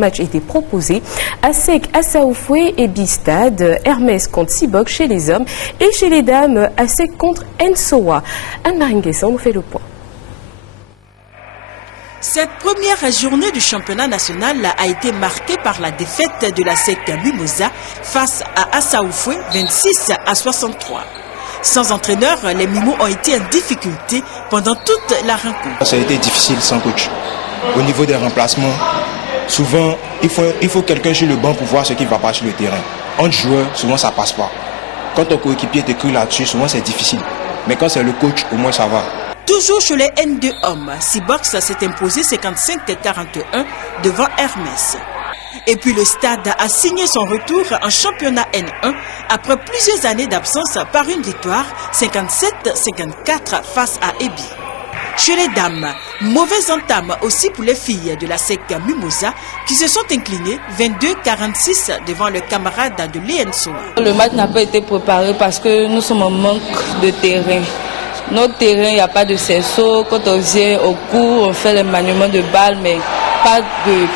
matchs étaient proposés. ASEC, Assaoufoué et Bistad, Hermès contre Sibok chez les hommes et chez les dames, ASEC contre Ensoa. Anne-Marie Nguessan nous fait le point. Cette première journée du championnat national a été marquée par la défaite de la ASEC Mimosa face à Assaoufoué 26-63. Sans entraîneur, les Mimos ont été en difficulté pendant toute la rencontre. Ça a été difficile sans coach. Au niveau des remplacements, souvent il faut quelqu'un sur le banc pour voir ce qui ne va pas sur le terrain. Entre joueurs, souvent ça passe pas. Quand ton coéquipier t'écrit là-dessus, souvent c'est difficile. Mais quand c'est le coach, au moins ça va. Toujours chez les N2 hommes, Sibok s'est imposé 55-41 devant Hermès. Et puis le Stade a signé son retour en championnat N1 après plusieurs années d'absence par une victoire 57-54 face à Ebi. Chez les dames, mauvaise entame aussi pour les filles de la ASEC Mimosa qui se sont inclinées 22-46 devant le camarade de l'ENSO. Le match n'a pas été préparé parce que nous sommes en manque de terrain. Notre terrain, il n'y a pas de cerceau. Quand on vient au cours, on fait les maniements de balles, mais pas de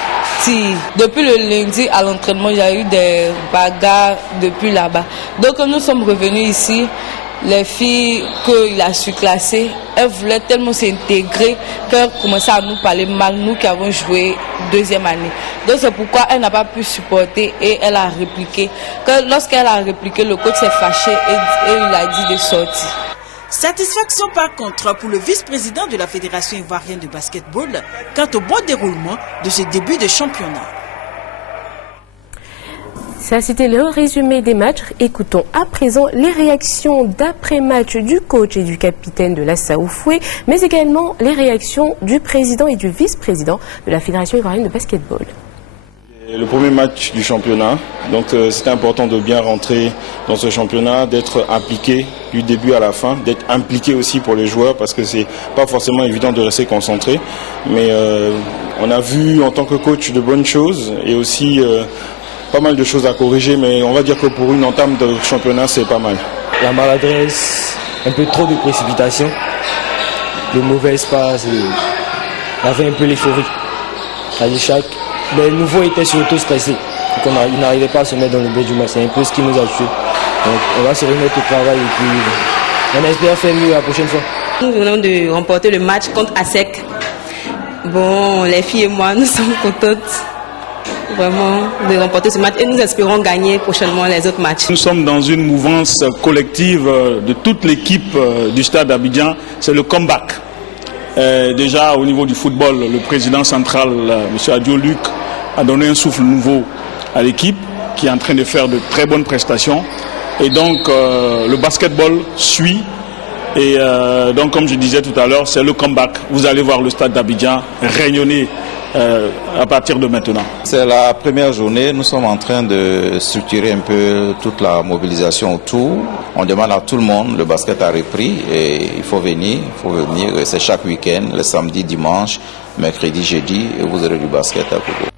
tir. Depuis le lundi à l'entraînement, il y a eu des bagarres depuis là-bas. Donc nous sommes revenus ici. Les filles qu'il a surclassées, elles voulaient tellement s'intégrer qu'elles commençaient à nous parler mal, nous qui avons joué deuxième année. Donc c'est pourquoi elle n'a pas pu supporter et elle a répliqué. Lorsqu'elle a répliqué, le coach s'est fâché et il a dit de sortir. Satisfaction par contre pour le vice-président de la Fédération ivoirienne de basketball quant au bon déroulement de ce début de championnat. Ça, c'était le résumé des matchs. Écoutons à présent les réactions d'après-match du coach et du capitaine de l'Assaoufoué, mais également les réactions du président et du vice-président de la Fédération ivoirienne de basketball. Le premier match du championnat, donc c'était important de bien rentrer dans ce championnat, d'être impliqué du début à la fin, d'être impliqué aussi pour les joueurs parce que c'est pas forcément évident de rester concentré. Mais on a vu en tant que coach de bonnes choses et aussi pas mal de choses à corriger, mais on va dire que pour une entame de championnat, c'est pas mal. La maladresse, un peu trop de précipitation, le mauvais espace, il y avait un peu l'euphorie. Les nouveaux étaient surtout stressés. Ils n'arrivaient pas à se mettre dans le but du match. C'est un peu ce qui nous a tués. Donc on va se remettre au travail et puis on espère faire mieux la prochaine fois. Nous venons de remporter le match contre ASEC. Bon, les filles et moi, nous sommes contentes vraiment de remporter ce match et nous espérons gagner prochainement les autres matchs. Nous sommes dans une mouvance collective de toute l'équipe du Stade d'Abidjan. C'est le comeback. Déjà au niveau du football, le président central, M. Adio-Luc, a donné un souffle nouveau à l'équipe qui est en train de faire de très bonnes prestations. Et donc le basketball suit. Et donc comme je disais tout à l'heure, c'est le comeback. Vous allez voir le Stade d'Abidjan rayonner à partir de maintenant. C'est la première journée, nous sommes en train de structurer un peu toute la mobilisation autour. On demande à tout le monde, le basket a repris et il faut venir. C'est chaque week-end, le samedi, dimanche, mercredi, jeudi, et vous aurez du basket à Kogo.